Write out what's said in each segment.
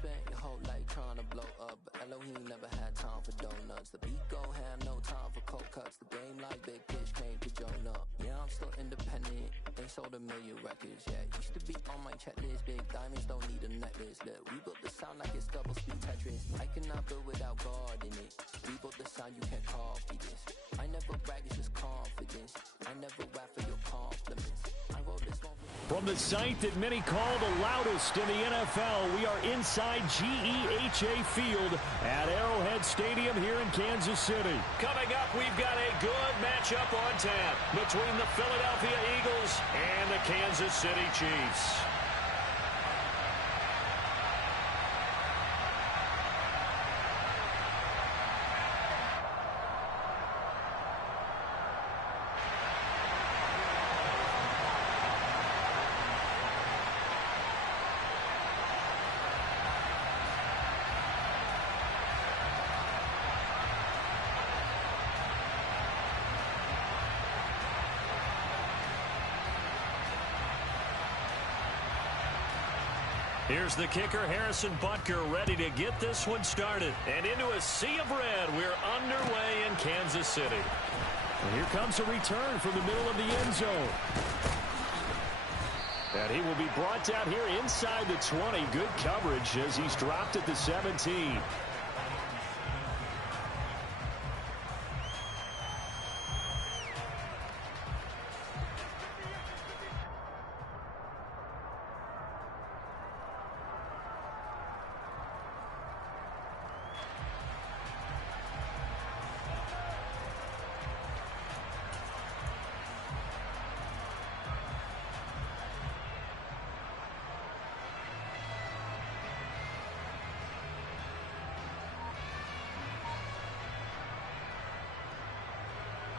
spent your whole life trying to blow up, but Elohim never had time for donuts. The beat go had no time for cold cuts. The game like Big Fish came to join up. Yeah, I'm still independent. Ain't sold a million records yet. Used to be on my checklist. Big diamonds don't need a necklace. Look, we built the sound like it's double speed Tetris. I cannot build without God in it. We built the sound, you can't copy this. I never brag, it's just confidence. I never rap for your compliments. I wrote this one from the site that many call the loudest in the NFL. We are inside GEHA Field at Arrowhead Stadium here in Kansas City. Coming up, we've got a good matchup on tap between the Philadelphia Eagles and the Kansas City Chiefs. Here's the kicker, Harrison Butker, ready to get this one started. And into a sea of red, we're underway in Kansas City. And here comes a return from the middle of the end zone. And he will be brought down here inside the 20. Good coverage as he's dropped at the 17.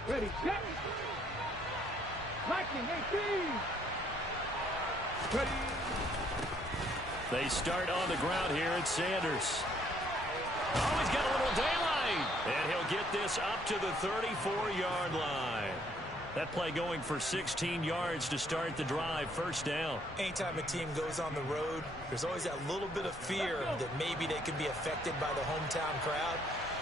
Ready, set. Lightning, 18. Ready. They start on the ground here at Sanders. Oh, he's got a little daylight. And he'll get this up to the 34-yard line. That play going for 16 yards to start the drive. First down. Anytime a team goes on the road, there's always that little bit of fear that maybe they could be affected by the hometown crowd.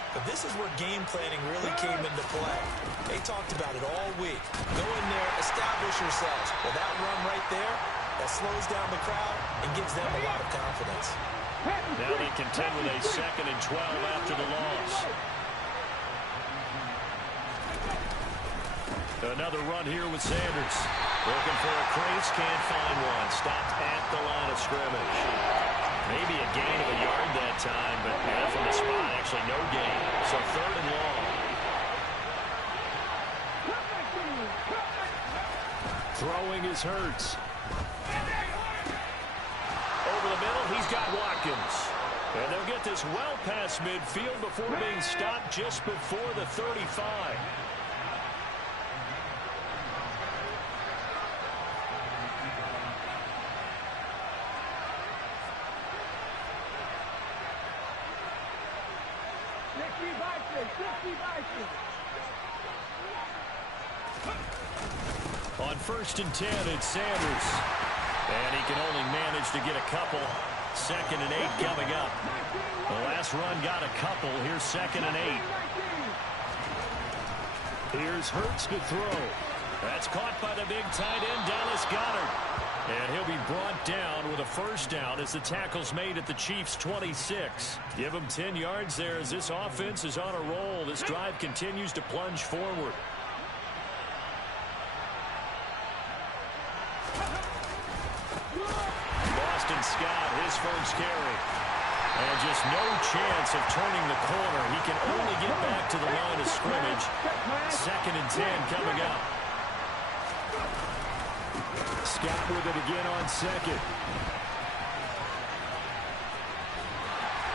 But this is where game planning really came into play. They talked about it all week. Go in there, establish yourselves. Well, that run right there, that slows down the crowd and gives them a lot of confidence. Now they contend with a 2nd and 12 after the loss. Another run here with Sanders. Looking for a crease, can't find one. Stopped at the line of scrimmage. Maybe a gain of a yard that time, but from the spot, actually no gain. So 3rd and long. Throwing is Hurts. Over the middle, he's got Watkins. And they'll get this well past midfield before being stopped just before the 35. On 1st and 10, it's Sanders. And he can only manage to get a couple. 2nd and 8 coming up. The last run got a couple. Here's 2nd and 8. Here's Hurts to throw. That's caught by the big tight end, Dallas Goedert. And he'll be brought down with a first down as the tackle's made at the Chiefs' 26. Give him 10 yards there as this offense is on a roll. This drive continues to plunge forward. Boston Scott, his first carry. And just no chance of turning the corner. He can only get back to the line of scrimmage. 2nd and 10 coming up. Scott with it again on 2nd.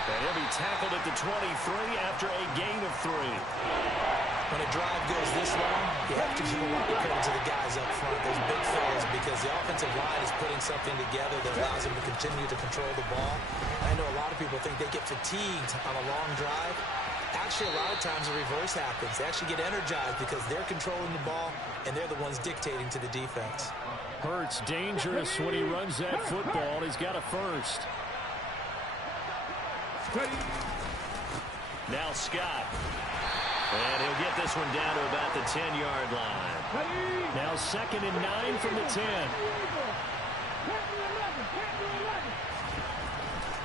And he'll be tackled at the 23 after a gain of 3. When a drive goes this long, you have to give a lot of credit to the guys up front, those big fellas, because the offensive line is putting something together that allows them to continue to control the ball. I know a lot of people think they get fatigued on a long drive. Actually, a lot of times the reverse happens. They actually get energized because they're controlling the ball, and they're the ones dictating to the defense. Hurts dangerous when he runs that football. He's got a first. Ready. Now Scott. And he'll get this one down to about the 10-yard line. Ready. Now 2nd and 9 from the 10.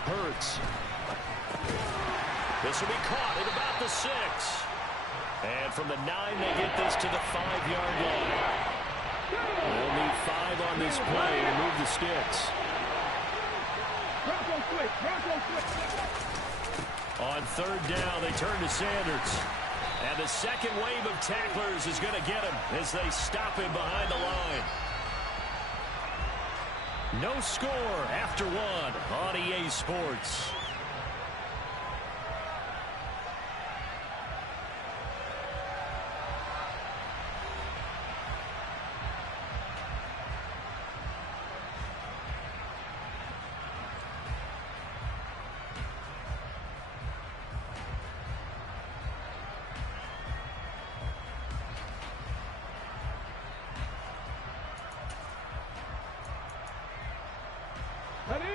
Hurts. This will be caught at about the 6. And from the 9, they get this to the 5-yard line. They'll need 5 on this play to move the sticks. On 3rd down, they turn to Sanders. And the second wave of tacklers is going to get him as they stop him behind the line. No score after 1 on EA Sports. Ready.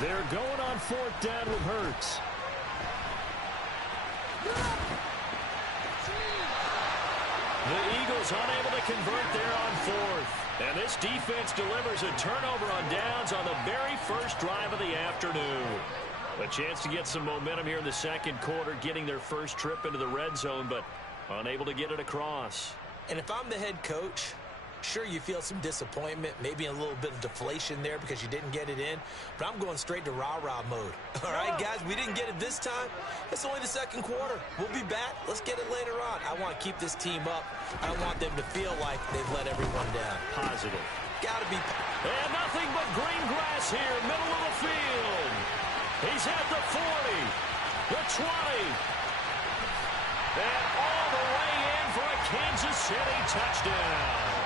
They're going on 4th down with Hurts. The Eagles unable to convert there on 4th. And this defense delivers a turnover on downs on the very first drive of the afternoon. A chance to get some momentum here in the 2nd quarter, getting their first trip into the red zone, but unable to get it across. And if I'm the head coach, sure, you feel some disappointment, maybe a little bit of deflation there because you didn't get it in, but I'm going straight to rah-rah mode. All right, guys, we didn't get it this time. It's only the 2nd quarter. We'll be back. Let's get it later on. I want to keep this team up. I don't want them to feel like they've let everyone down. Positive. Got to be. And nothing but green grass here, middle of the field. He's at the 40, the 20, and all the way in for a Kansas City touchdown.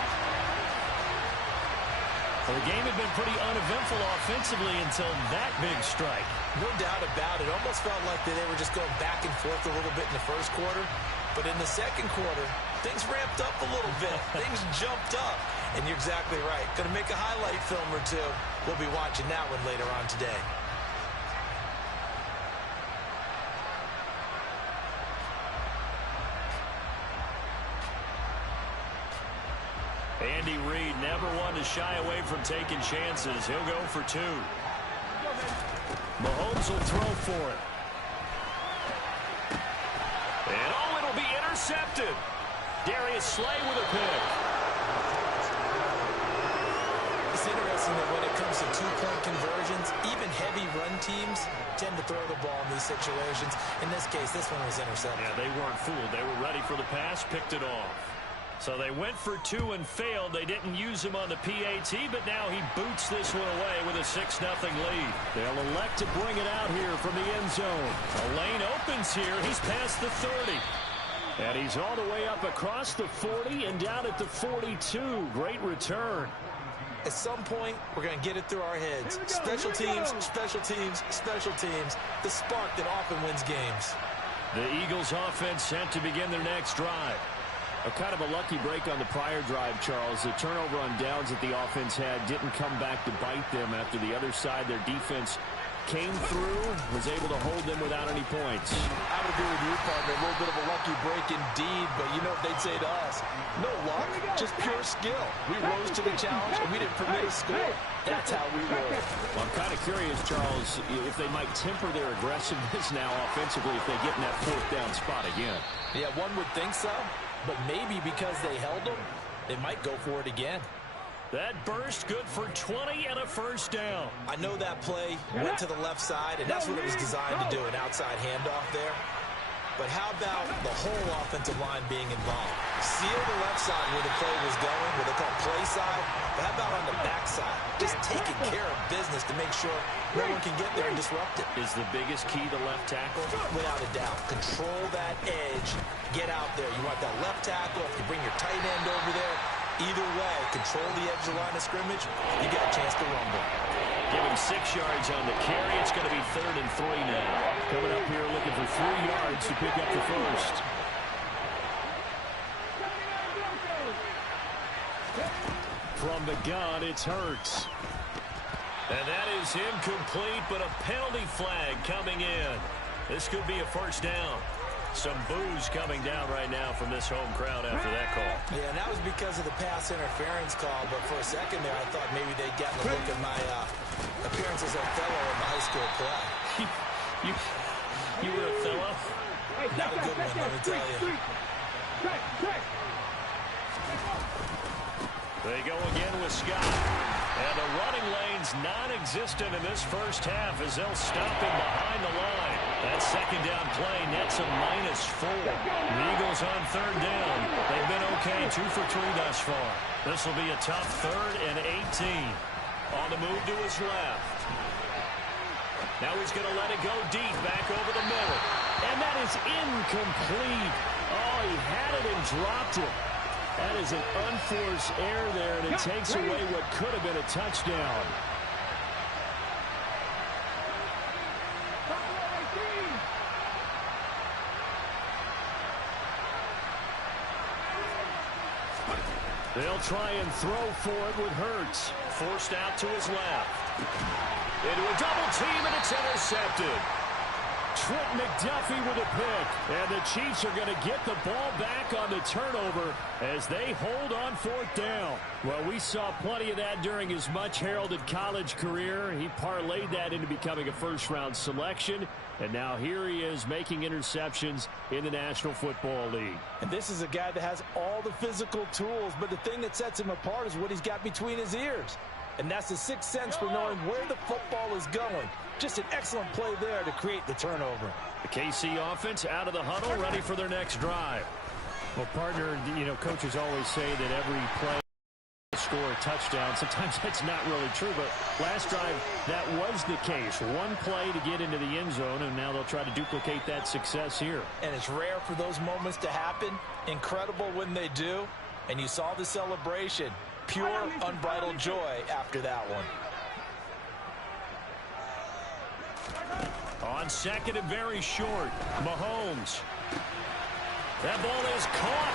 Well, the game had been pretty uneventful offensively until that big strike. No doubt about it. Almost felt like they were just going back and forth a little bit in the 1st quarter. But in the 2nd quarter, things ramped up a little bit. Things jumped up. And you're exactly right. Going to make a highlight film or two. We'll be watching that one later on today. Andy Reid never one to shy away from taking chances. He'll go for 2. Mahomes will throw for it. And it'll be intercepted. Darius Slay with a pick. It's interesting that when it comes to 2-point conversions, even heavy run teams tend to throw the ball in these situations. In this case, this one was intercepted. Yeah, they weren't fooled. They were ready for the pass, picked it off. So they went for 2 and failed. They didn't use him on the PAT, but now he boots this one away with a 6-0 lead. They'll elect to bring it out here from the end zone. A lane opens here. He's past the 30. And he's all the way up across the 40 and down at the 42. Great return. At some point, we're going to get it through our heads. Special teams, special teams, special teams. The spark that often wins games. The Eagles offense set to begin their next drive. A kind of a lucky break on the prior drive, Charles. The turnover on downs that the offense had didn't come back to bite them after the other side. Their defense came through, was able to hold them without any points. I would agree with you, partner. A little bit of a lucky break indeed, but you know what they'd say to us? No luck, just pure skill. We rose to the challenge, and we didn't permit a score. That's how we roll. Well, I'm kind of curious, Charles, if they might temper their aggressiveness now offensively if they get in that 4th down spot again. Yeah, one would think so, but maybe because they held them, they might go for it again. That burst good for 20 and a 1st down. I know that play went to the left side, and that's what it was designed to do, an outside handoff there. But how about the whole offensive line being involved? Seal the left side where the play was going, where they call play side. But how about on the back side? Just taking care of business to make sure no one can get there and disrupt it. Is the biggest key the left tackle? Without a doubt. Control that edge. Get out there. You want that left tackle. If you bring your tight end over there, either way, control the edge of the line of scrimmage, you got a chance to rumble. Give him 6 yards on the carry. It's going to be 3rd and 3 now. Coming up here looking for 3 yards to pick up the first. From the gun, it's Hurts. And that is incomplete, but a penalty flag coming in. This could be a first down. Some boos coming down right now from this home crowd after that call. Yeah, and that was because of the pass interference call, but for a second there, I thought maybe they'd gotten a look at my appearance as Othello in the high school play. You were Othello? Not a good one, let me tell you. They go again with Scott. And the running lane's non-existent in this first half as they'll stop him behind the line. That second down play nets a -4. The Eagles on third down. They've been okay, 2 for 3 thus far. This will be a tough 3rd and 18. On the move to his left. Now he's going to let it go deep back over the middle. And that is incomplete. Oh, he had it and dropped it. That is an unforced error there, and it takes away what could have been a touchdown. They'll try and throw for it with Hurts. Forced out to his left. Into a double team, and it's intercepted. Trent McDuffie with a pick. And the Chiefs are going to get the ball back on the turnover as they hold on 4th down. Well, we saw plenty of that during his much-heralded college career. He parlayed that into becoming a first-round selection. And now here he is making interceptions in the National Football League. And this is a guy that has all the physical tools, but the thing that sets him apart is what he's got between his ears. And that's the sixth sense for knowing where the football is going. Just an excellent play there to create the turnover. The KC offense out of the huddle, ready for their next drive. Well, partner, you know, coaches always say that every play score a touchdown. Sometimes that's not really true, but last drive, that was the case. One play to get into the end zone, and now they'll try to duplicate that success here. And it's rare for those moments to happen. Incredible when they do. And you saw the celebration. Pure, unbridled joy after that one. On second and very short, Mahomes. That ball is caught.